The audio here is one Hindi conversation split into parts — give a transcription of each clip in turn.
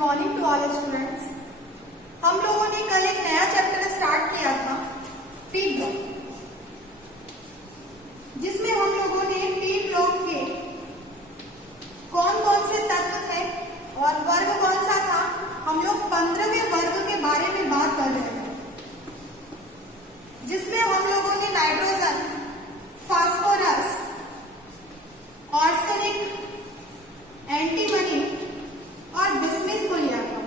Morning to all students. हम लोगों ने कल एक नया चैप्टर स्टार्ट किया था पी ब्लॉक, जिसमें हम लोगों ने पी ब्लॉक के कौन कौन से तत्व थे और वर्ग कौन सा था। हम लोग 15वें वर्ग के बारे में बात कर रहे हैं, जिसमें हम लोगों ने नाइट्रोजन, फास्फोरस, आर्सेनिक, एंटीमनी और बिस्मिथ को लिया था।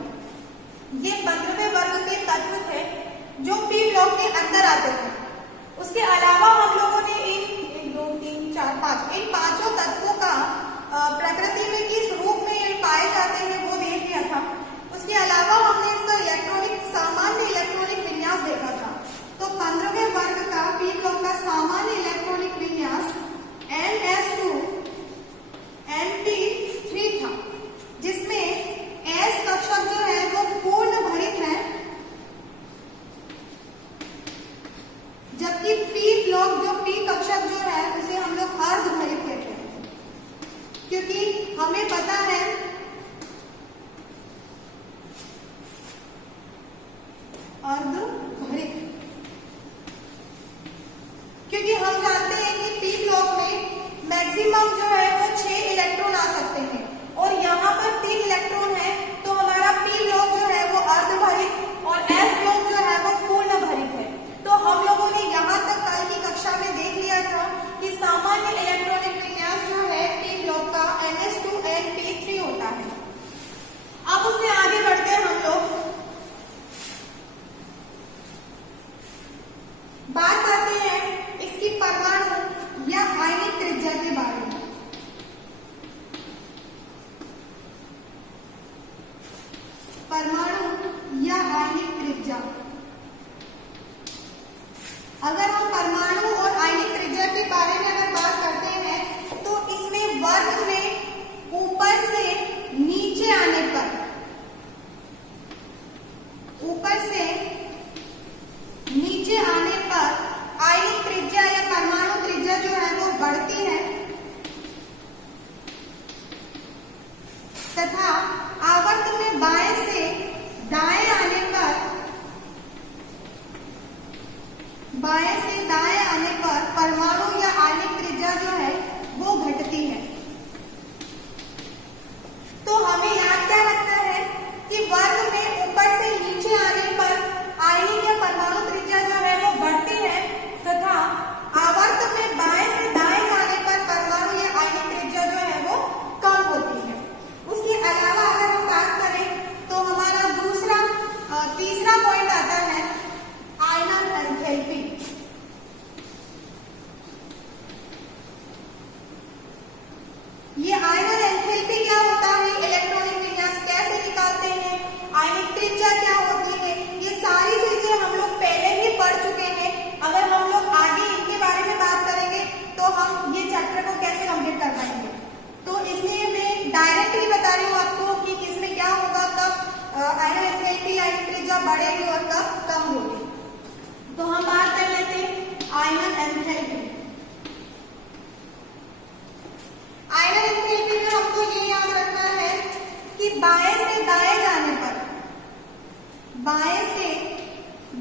ये 15वें वर्ग के तत्व थे जो पी ब्लॉक के अंदर आते थे। उसके अलावा हम लोगों ने इन 2, 3, 4, 5 इन पांचों तत्वों का प्रकृति में किस रूप में ये पाए जाते हैं वो देख लिया था। उसके अलावा हमने इसका सामान्य इलेक्ट्रॉनिक विन्यास देखा था। तो 15वें वर्ग का पी ब्लॉक का सामान्य इलेक्ट्रॉनिक विन्यास NS2 NP3 था, जिसमें S कक्षक जो है वो पूर्ण भरित है, जबकि पी ब्लॉक जो पी कक्षक जो है उसे हम लोग अर्ध भरित कहते हैं, क्योंकि हमें पता है अर्ध भरित, क्योंकि हम जानते हैं कि पी ब्लॉक में मैक्सिमम जो है वो 6 इलेक्ट्रॉन आ सकते हैं और यहाँ पर 3 इलेक्ट्रॉन है। तो हमारा पी ब्लॉक जो है वो अर्ध भरित और एस ब्लॉक जो है वो पूर्ण भरित है। तो हम लोगों ने यहाँ तक कल की कक्षा में देख लिया था कि सामान्य इलेक्ट्रॉनिक विन्यास जो है पी ब्लॉक का NS2 NP3 होता है। अब उससे आगे बढ़ते हैं हम लोग, बात करते हैं इसकी परमाणु या आयनिक त्रिज्या के बारे में। परमाणु या आयनिक त्रिज्या, अगर हम परमाणु और आयनिक त्रिज्या के बारे में अगर बात करते हैं तो इसमें वर्ग में ऊपर से नीचे आने पर, ऊपर से नीचे आने पर आयनिक त्रिज्या या परमाणु त्रिज्या जो है वो बढ़ती है, तथा आवर्त में बाएं से दाएं आने पर, बाएं से दाएं आने पर परमाणु या आयनिक त्रिज्या जो है वो घटती है। तो हमें याद क्या रखना है कि वर्ग में ऊपर से नीचे आने पर आयनिक या परमाणु त्रिज्या जो है वो बढ़ती है, तथा आवर्त में बाएं से दाएं जाने पर परमाणु या आयनिक त्रिज्या जो है वो कम होती है। उसके अलावा अगर हम बात करें तो हमारा तीसरा पॉइंट आता है आयनन एंथैल्पी। ये आयनन एंथैल्पी क्या होता है, इलेक्ट्रॉनिक विन्यास कैसे निकालते हैं, आयनिक त्रिज्या क्या होती है, ये सारी चीजें हम लोग पहले ही पढ़ चुके हैं। अगर हम लोग आगे इनके बारे में बात करेंगे तो हम ये चैप्टर को कैसे कंप्लीट कर पाएंगे। तो इसलिए मैं डायरेक्ट ही बता रही हूँ आपको कि किसमें क्या होगा, कब आयनन एंथैल्पी आयनिक त्रिज्या बढ़ेगी और कब कम होगी। तो हम बात कर लेते हैं आयनन एंथैल्पी। आयनन एंथैल्पी में हमको ये याद रखना है कि बाएं से दाएं जाने पर, बाएं से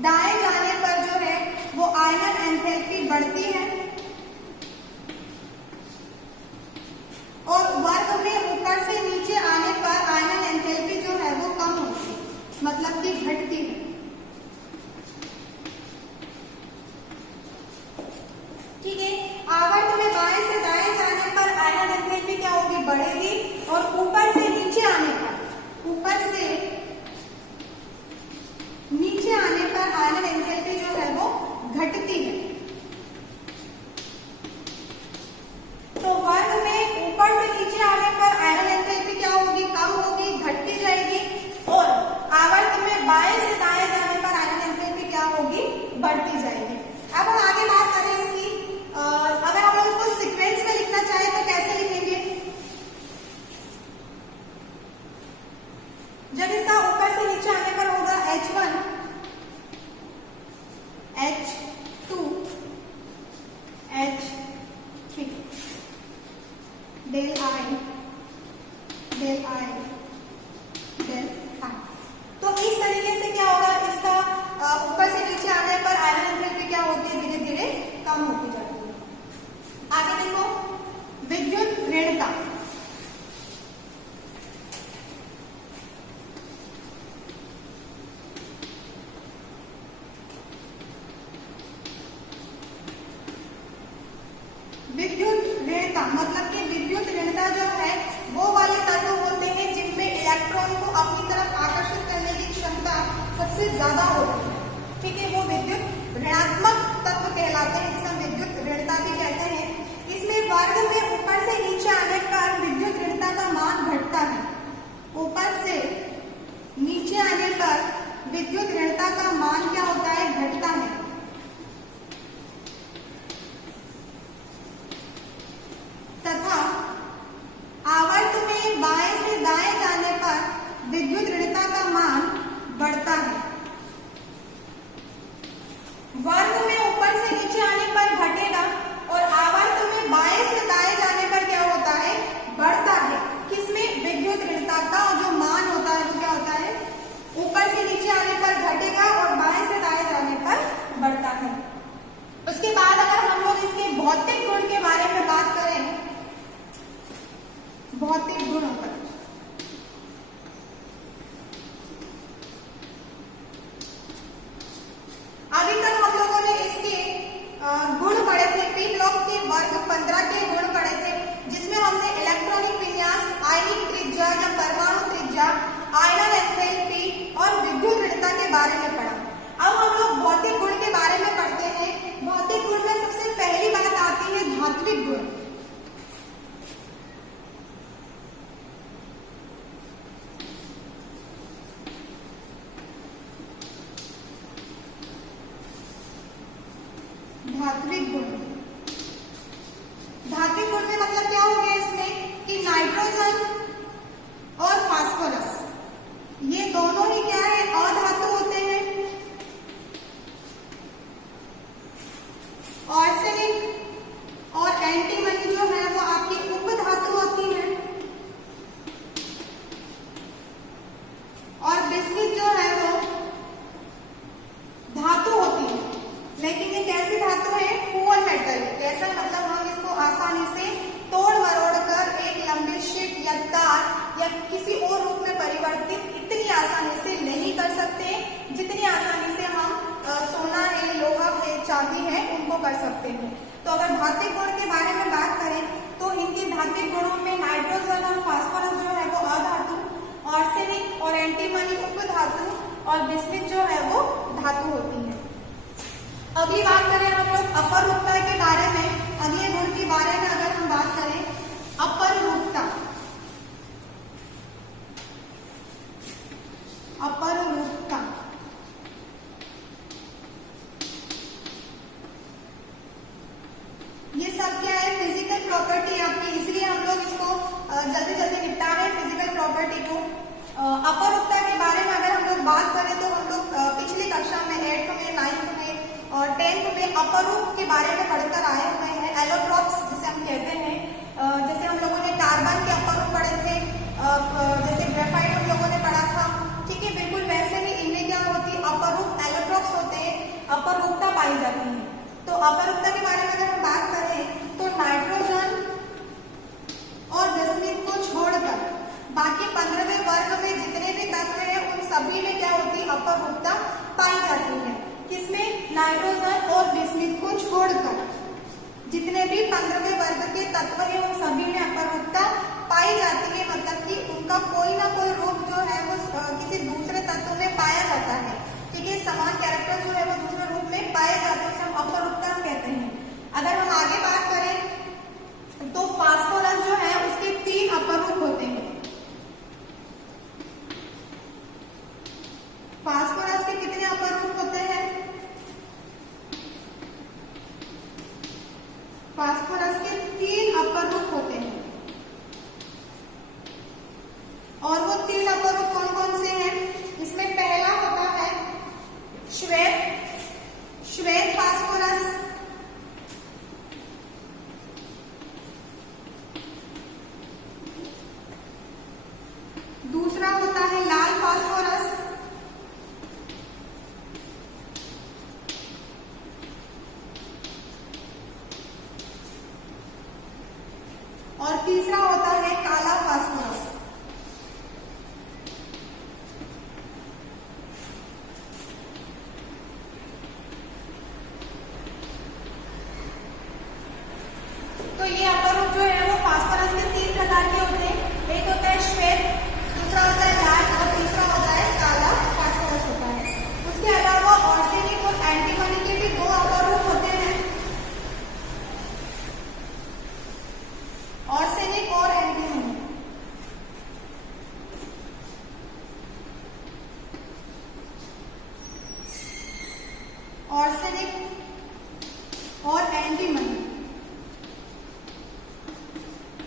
दाएं जाने पर जो है वो आयनन एंथैल्पी बढ़ती है और वर्ग में ऊपर से नीचे आने पर आयनन एंथैल्पी जो है वो कम होती है, मतलब कि घटती है। ठीक है, आवर्त में बाएं से दाएं जाने पर आयनन एंथैल्पी क्या होगी, बढ़ेगी, और ऊपर से नीचे आने पर, ऊपर से नीचे आने पर आयनन एंथैल्पी जो है वो घटती है। तो वर्ग में ऊपर से नीचे आने पर आयनन एंथैल्पी क्या होगी, कम होगी, घटती जाएगी, और आवर्त में बाएं से दाएं जाने पर आयनन एंथैल्पी क्या होगी, बढ़ती जाएगी। अब हम आगे बात करें इसकी, अगर हम लोग इसको सीक्वेंस में लिखना चाहें तो कैसे लिखेंगे। जब इसका ऊपर से नीचे आने पर होगा H1 H2 H3 del I del कम होती जाती है। आगे देखो विद्युत ऋणता। विद्युत ऋणता मतलब कि विद्युत ऋणता जो है वो वाले तत्व होते हैं जिनमें इलेक्ट्रॉन को अपनी तरफ आकर्षित करने की क्षमता सबसे ज्यादा होती है। ठीक है, वो विद्युत ऋणात्मक तत्व कहलाते हैं, जिसे हम विद्युत ऋणता भी कहते हैं। इसमें वर्ग में ऊपर से नीचे आने पर विद्युत ऋणता का मान घटता है। ऊपर से नीचे आने पर विद्युत ऋणता का मान क्या होता है, घटता है। तथा आवर्त में बाएं से दाएं जाने पर विद्युत ऋणता का मान बढ़ता है। वर्ग में ऊपर से नीचे आने पर घटेगा और आवर्त में बाएं से दाएं जाने पर क्या होता है, बढ़ता है। किसमें, विद्युत ऋणता का जो मान होता है वो क्या होता है, ऊपर से नीचे आने पर घटेगा और बाएं से दाएं जाने पर बढ़ता है। उसके बाद अगर हम लोग इसके भौतिक गुण के बारे में बात करें, भौतिक गुणों पर, अभी तक हम लोगों ने इसके गुण पढ़े थे। पी ब्लॉक के वर्ग 15 के गुण पढ़े थे, जिसमें हमने इलेक्ट्रॉनिक विन्यास, आयनिक त्रिज्या या परमाणु त्रिज्या, आयनन एंथैल्पी और विद्युत ऋणता के बारे में पढ़ा। अब हम लोग भौतिक गुण के बारे में पढ़ते हैं। भौतिक गुण में सबसे पहली बात आती है धात्विक गुण। धात्विक गुण, धात्विक गुण में मतलब क्या हो गया इसमें कि नाइट्रोजन और फास्फोरस ये दोनों ही क्या है, अधातु होते हैं। आर्सेनिक और एंटीमनी जो है वो आपकी उपधातु होती है और बिस्किट जो है वो धातु होती है। लेकिन ये कैसी धातु है, पुअर मेटल। कैसा मतलब हम इसको आसानी से तोड़ मरोड़ कर एक लंबी शीट या तार या किसी और रूप में परिवर्तित इतनी आसानी से नहीं कर सकते जितनी आसानी से हम सोना है, लोहा है, चांदी है उनको कर सकते हैं। तो अगर धात्विक गुण के बारे में बात करें तो इनके धात्विक गुणों में नाइट्रोजन और फास्फोरस जो है वो अधातु, आर्सेनिक और एंटीमनी उपधातु और बिस्किट जो है वो धातु होती है। अगली बात करें हम लोग अपरूपता के बारे में। अगले गुण के बारे में अगर हम बात करें, अपरूपता। अपरूपता ये सब क्या है, फिजिकल प्रॉपर्टी आपकी, इसलिए हम लोग इसको जल्दी जल्दी निपटा रहे हैं फिजिकल प्रॉपर्टी को। अपरूपता के बारे में अगर हम लोग बात करें तो हम लोग पिछली कक्षा में 8th में, 9th में और 10th में अपरूप के बारे में पढ़कर आए हुए हैं। एलोट्रॉप्स जिसे हम कहते हैं, जैसे हम लोगों ने कार्बन के अपरूप पढ़े थे, जैसे ग्रेफाइट हम लोगों ने पढ़ा था। ठीक है, बिल्कुल वैसे ही इनमें क्या होती है, अपरूप एलोट्रॉप्स होते हैं, अपरूपता पाई जाती है। तो अपरूपता के बारे में अगर हम बात करें तो नाइट्रोजन और बिस्मिथ को छोड़कर बाकी 15वें वर्ग में जितने भी तत्व हैं उन सभी में क्या होती है, अपरूपता पाई जाती है। किसमें, नाइट्रोजन और बिस्मिथ को छोड़कर जितने भी 15वें वर्ग के तत्व हैं उन सभी में अपरूपता पाई जाती है। मतलब कि उनका कोई ना कोई रूप जो है वो किसी दूसरे तत्व में पाया जाता है। ठीक है, समान कैरेक्टर जो है वो दूसरे रूप में पाए जाते हैं, हम अपरूपता कहते हैं। अगर हम आगे बात करें तो फास्फोरस जो है उसके 3 अपरूप होते हैं। फास्फोरस के कितने अपरूप होते हैं, फास्फोरस के 3 अपरूप होते हैं। और वो 3 अपरूप कौन कौन से हैं, इसमें पहला होता है श्वेत, तो ये अपर रूप जो है वो फास्फोरस के 3 प्रकार के होते हैं। एक होता है श्वेत, दूसरा होता है लाल और तीसरा होता है काला फास्फोरस होता है। उसके अलावा आर्सेनिक और एंटीमनी के भी 2 अपर रूप होते हैं, आर्सेनिक और एंटीमनी। आर्सेनिक और एंटीमनी,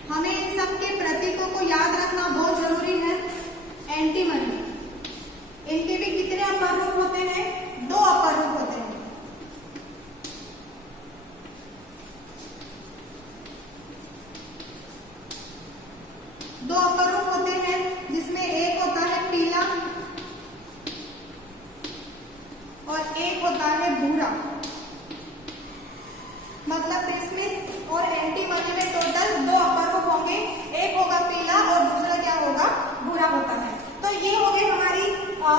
हमें इन सब के प्रतीकों को याद रखना बहुत जरूरी है। एंटीमनी, इनके भी कितने अपर रूप होते हैं? 2 अपर रूप होते हैं। दो अपर रूप होते हैं, जिसमें एक होता है पीला और एक होता है भूरा। मतलब बिस्मिथ और एंटीमनी में टोटल 2 अपर रूप होंगे, एक होगा पीला और दूसरा क्या होगा? भूरा होता है। तो ये हो गई हमारी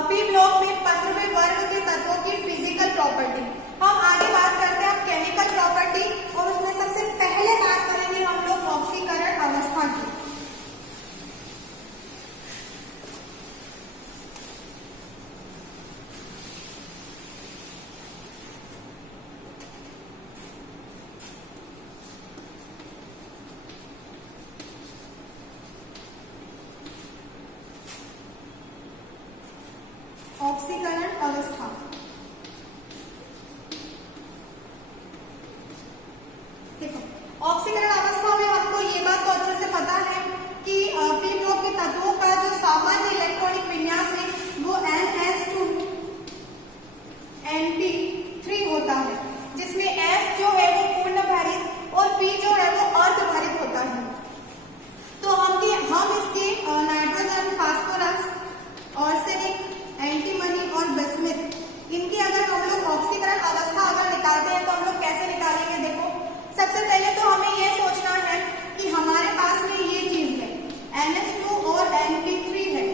पी ब्लॉक में 15वें वर्ग के तत्वों की फिजिकल प्रॉपर्टी। हम आगे बात करते हैं केमिकल प्रॉपर्टी, और उसमें सबसे पहले बात करेंगे हम लोग ऑक्सीकरण अवस्था की। ऑक्सीकरण अवस्था, देखो ऑक्सीकरण अवस्था में हमको ये बात तो अच्छे से पता है कि पी ब्लॉक के तत्वों का जो सामान्य इलेक्ट्रॉनिक विन्यास है वो NS2 Np3 होता है, जिसमें S जो है वो पूर्ण भारित और P जो है वो अर्धभारित होता है। तो हम इसके नाइट्रोजन, फास्फोरस, आर्सेनिक, एंटीमनी और बिस्मिथ, इनकी अगर हम लोग ऑक्सीकरण अवस्था अगर निकालते हैं तो हम लोग कैसे निकालेंगे? देखो सबसे पहले तो हमें ये सोचना है कि हमारे पास में ये चीज है NH2 और Np3 है,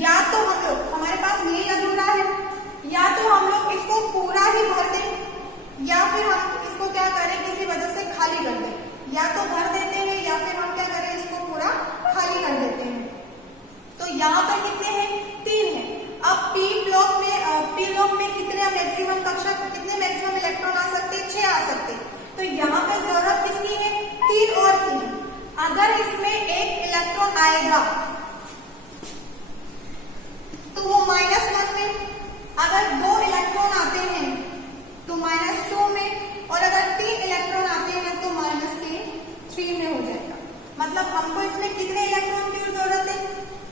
या तो हम लोग हमारे पास ये अधूरा है, या तो हम लोग इसको पूरा ही भर दें, या फिर हम इसको क्या करें, किसी वजह से खाली कर दें। या तो भर देते हैं या फिर हम क्या करें, इसको पूरा खाली कर देते हैं। तो यहाँ पर कितने हैं? 3 है। अब पी ब्लॉक में कितने मैक्सिमम कक्षा, कितने मैक्सिमम इलेक्ट्रॉन आ सकते हैं? 6 आ सकते हैं। तो यहाँ पे जरूरत किसकी है? 3 और 3। अगर इसमें एक इलेक्ट्रॉन आएगा तो वो -1 में, अगर 2 इलेक्ट्रॉन आते हैं तो -2 में, और अगर 3 इलेक्ट्रॉन आते हैं तो -3 में हो जाएगा। मतलब हमको इसमें कितने इलेक्ट्रॉन की जरूरत है?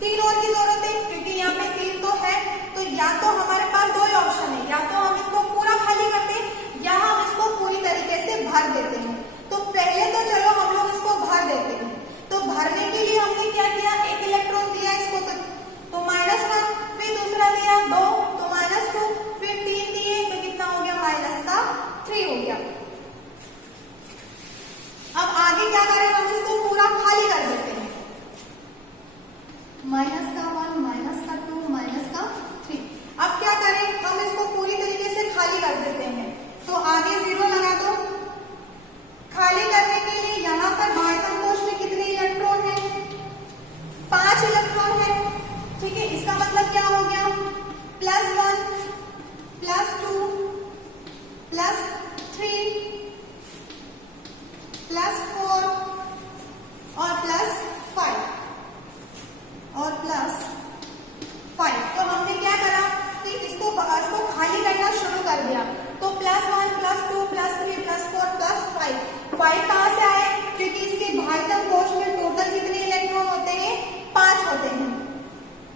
3 और की जरूरत है, क्योंकि यहाँ पे 3 तो है। तो या तो हमारे पास 2 ही ऑप्शन है, या तो हम इसको पूरा खाली करते हैं या हम इसको पूरी तरीके से भर देते हैं। तो पहले तो चलो हम लोग इसको भर देते हैं। तो भरने के लिए हमने क्या किया? एक इलेक्ट्रॉन दिया इसको तो -1, फिर दूसरा दिया 2 तो -2, फिर 3 दिए तो कितना हो गया? -3 हो गया। अब आगे क्या करें? हम इसको पूरा खाली कर देते हैं, -1, -2, -3। अब क्या करें? हम इसको पूरी तरीके से खाली कर देते हैं। तो आगे 0 लगा दो। खाली करने के लिए यहाँ पर भाइतम कोश में कितने इलेक्ट्रॉन है? 5 इलेक्ट्रॉन है। ठीक है, इसका मतलब क्या हो गया? +1, +2, +3, +4 और +5 और +5। तो हमने क्या करा कि इसको खाली करना शुरू कर दिया। तो +1, +2, +3, +4, +5, 5 कहां से आए? क्योंकि इसके भाइतम कोश में टोटल कितने इलेक्ट्रॉन होते हैं? 5 होते हैं।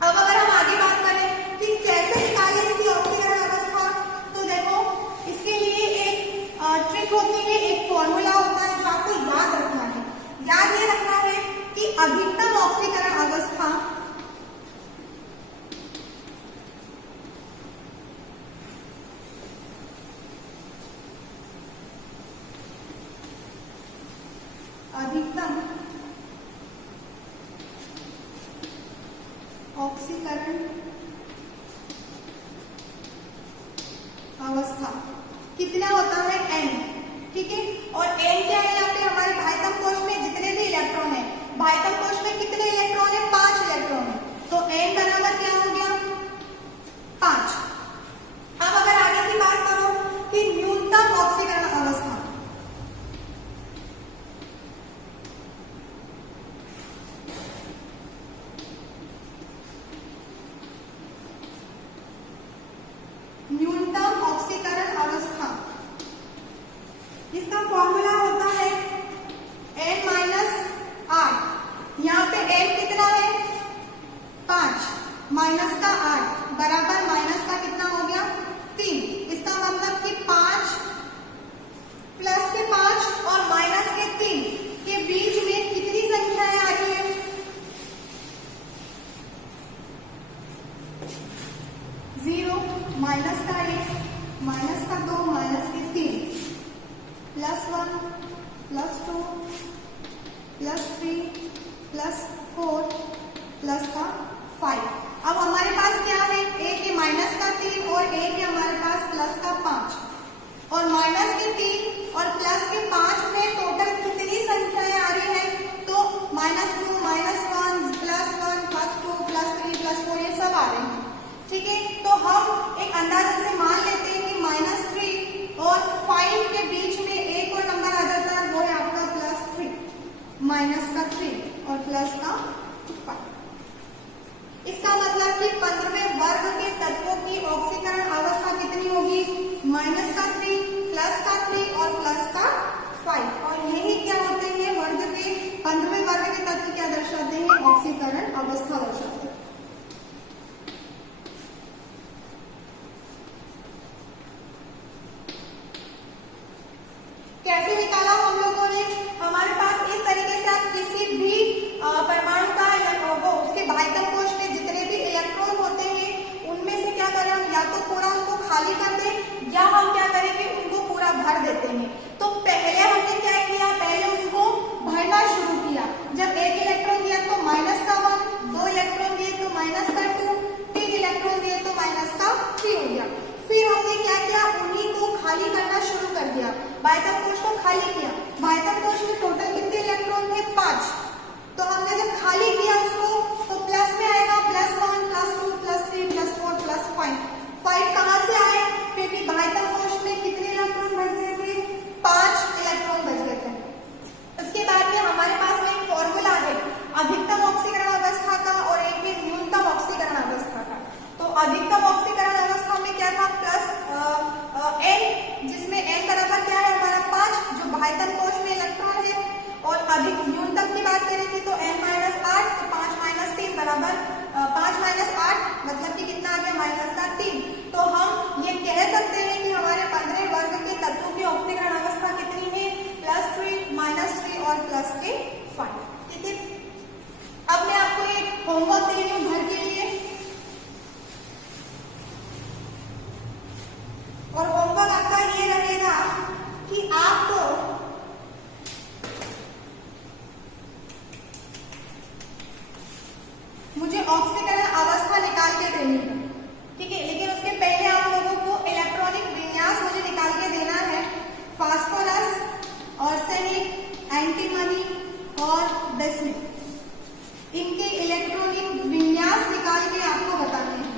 अब अगर हम आगे बात करें कि कैसे निकालें इसकी ऑक्सीकरण अवस्था, तो देखो इसके लिए एक ट्रिक होती है, एक फॉर्मूला होता है जो आपको याद रखना है। याद ये रखना है कि अधिकतम ऑक्सीकरण अवस्था ऑक्सीकरण अवस्था कितना होता है? N। ठीक है, और N क्या है? यहाँ पे हमारे भाइतम कोश बाह्यतम कोश में कितने इलेक्ट्रॉन है? 5 इलेक्ट्रॉन है, तो n बराबर क्या हो गया? 5। अब अगर आगे की बात करो कि न्यूनतम ऑक्सीकरण अवस्था, न्यूनतम ऑक्सीकरण अवस्था, इसका फॉर्मूला होता है n माइनस 8। यहाँ पे n कितना है? 5 माइनस का 8 बराबर माइनस का कितना हो गया? 3। इसका मतलब कि 5 प्लस के 5 और माइनस के 3 के बीच में कितनी संख्याएं आ रही है? 0, माइनस का 1, माइनस का 2, माइनस के 3, plus 1, plus 2, plus 3, plus 4, plus का 5। अब हमारे पास क्या है? एक है माइनस का 3 और एक है हमारे पास प्लस का 5, और माइनस के 3 और प्लस के 5 में टोटल कितनी संख्याएं आ रही है? तो -2, -1, +1, +2, +3, +4 ये सब आ रहे हैं। ठीक है, तो हम एक अंदाजे से मान लेते हैं कि -3 और 5 के बीच में एक और नंबर आ जाता है, वो है आपका +3, माइनस का 3 और प्लस का 5। इसका मतलब कि 15वें वर्ग के तत्वों की ऑक्सीकरण अवस्था कितनी होगी? -3, +3 और प्लस का 5। और यही क्या होते हैं? वर्ग के 15वें वर्ग के तत्व क्या दर्शाते हैं? ऑक्सीकरण अवस्था दर्शाते हैं। कैसे निकाला हम लोगों ने? हमारे पास इस तरीके से आप किसी भी परमाणु का वो उसके बाह्यतम कोश में जितने भी इलेक्ट्रॉन होते हैं उनमें से क्या करें हम? या तो पूरा उनको खाली कर दें या हम क्या करेंगे? उनको पूरा भर देते हैं। तो पहले हमने क्या किया? पहले उनको भरना शुरू किया। जब एक इलेक्ट्रॉन दिया तो माइनस का 1, 2 इलेक्ट्रॉन दिए तो माइनस का 2, 3 इलेक्ट्रॉन दिए तो माइनस का 3 हो गया। फिर हमने क्या किया? उन्हीं को खाली करना शुरू कर दिया, बाह्यतम कोश को खाली किया। बाह्यतम कोश में टोटल कितने इलेक्ट्रॉन थे? 5। तो हमने जब खाली किया उसको तो प्लस में आएगा +1, +2, +3, +4, +5। 5 कहाँ से आए? क्योंकि बाह्यतम कोश में कितने इलेक्ट्रॉन बच गए थे? 5 इलेक्ट्रॉन बच गए थे। उसके बाद में हमारे पास में एक फॉर्मूला है अधिकतम ऑक्सीकरण अवस्था का और एक है न्यूनतम ऑक्सीकरण अवस्था का। तो अधिकतम ऑक्सीकरण अवस्था में क्या था? प्लस n, जिसमें n बराबर क्या है हमारा? 5, जो बाह्यतम कोश में इलेक्ट्रॉन है। और अधिक न्यूनतम की बात करें थी तो n माइनस 8, तो 5 माइनस 3 बराबर 5 माइनस 8 मतलब कि कितना आ गया? माइनस का 3। तो हम ये कह सकते हैं कि हमारे 15वें वर्ग के तत्वों की ऑक्सीकरण अवस्था कितनी है? +3, -3 और प्लस के 5। ठीक है, अब मैं आपको एक होमवर्क दे रही हूँ घर के लिए, और होमवर्क आपका ये रहेगा कि आपको मुझे ऑक्सीकरण अवस्था निकाल के देनी है। ठीक है, लेकिन उसके पहले आप लोगों को इलेक्ट्रॉनिक विन्यास मुझे निकाल के देना है। फास्फोरस, आर्सेनिक, एंटीमनी और बेसमेंट, इनके इलेक्ट्रॉनिक विन्यास निकाल के आपको बताने हैं।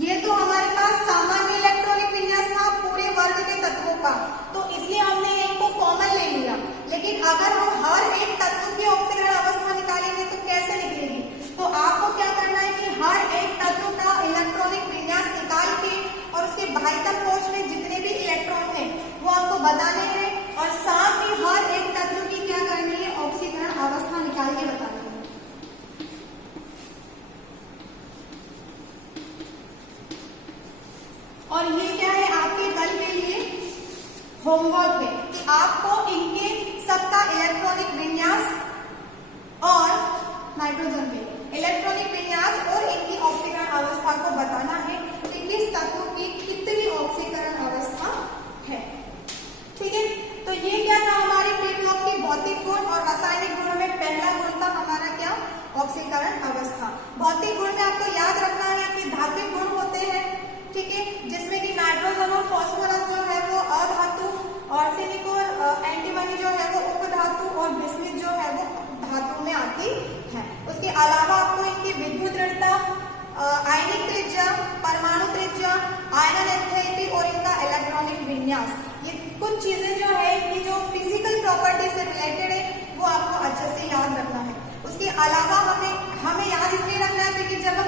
ये तो हमारे पास सामान्य इलेक्ट्रॉनिक विन्यास था पूरे वर्ग के तत्वों का, तो इसलिए हमने इनको कॉमन ले लिया। लेकिन अगर हम हर एक तत्व की ऑक्सीकरण अवस्था निकालेंगे तो कैसे निकलेगी? तो आपको क्या करना है कि हर एक तत्व का इलेक्ट्रॉनिक विन्यास निकाल के और उसके बाह्यतम कोश में जितने भी इलेक्ट्रॉन हैं वो आपको बताने हैं, और साथ ही हर एक तत्व की क्या करनी है? ऑक्सीकरण अवस्था निकाल के बतानी है। और ये क्या है? आपके कल के लिए होमवर्क है कि आपको इनके सबका इलेक्ट्रॉनिक विन्यास और नाइट्रोजन के इलेक्ट्रॉनिक विन्यास और इनकी ऑक्सीकरण अवस्था को बताना है कि किस तत्व की कितनी ऑक्सीकरण अवस्था है। ठीक है, तो ये क्या था? हमारे पी ब्लॉक के भौतिक गुण और रासायनिक गुणों में पहला गुण था हमारा क्या? ऑक्सीकरण अवस्था। भौतिक गुण में आपको याद रखना है कि धात्विक गुण होते हैं। ठीक है, ठीक है, जिसमें कि नाइट्रोजन और फास्फोरस जो है वो अधातु, आर्सेनिक और एंटीमनी जो है वो उपधातु, और बिस्मिथ जो है वो धातु में आती है। उसके अलावा आपको इनकी विद्युत दृढ़ता, आयनिक त्रिज्या, परमाणु त्रिज्या, आयनन एंथैल्पी और इनका इलेक्ट्रॉनिक विन्यास, ये कुछ चीजें जो है इनकी जो फिजिकल प्रॉपर्टी से रिलेटेड है वो आपको अच्छे से याद रखना है। उसके अलावा हमें याद इसलिए रखना है क्योंकि जब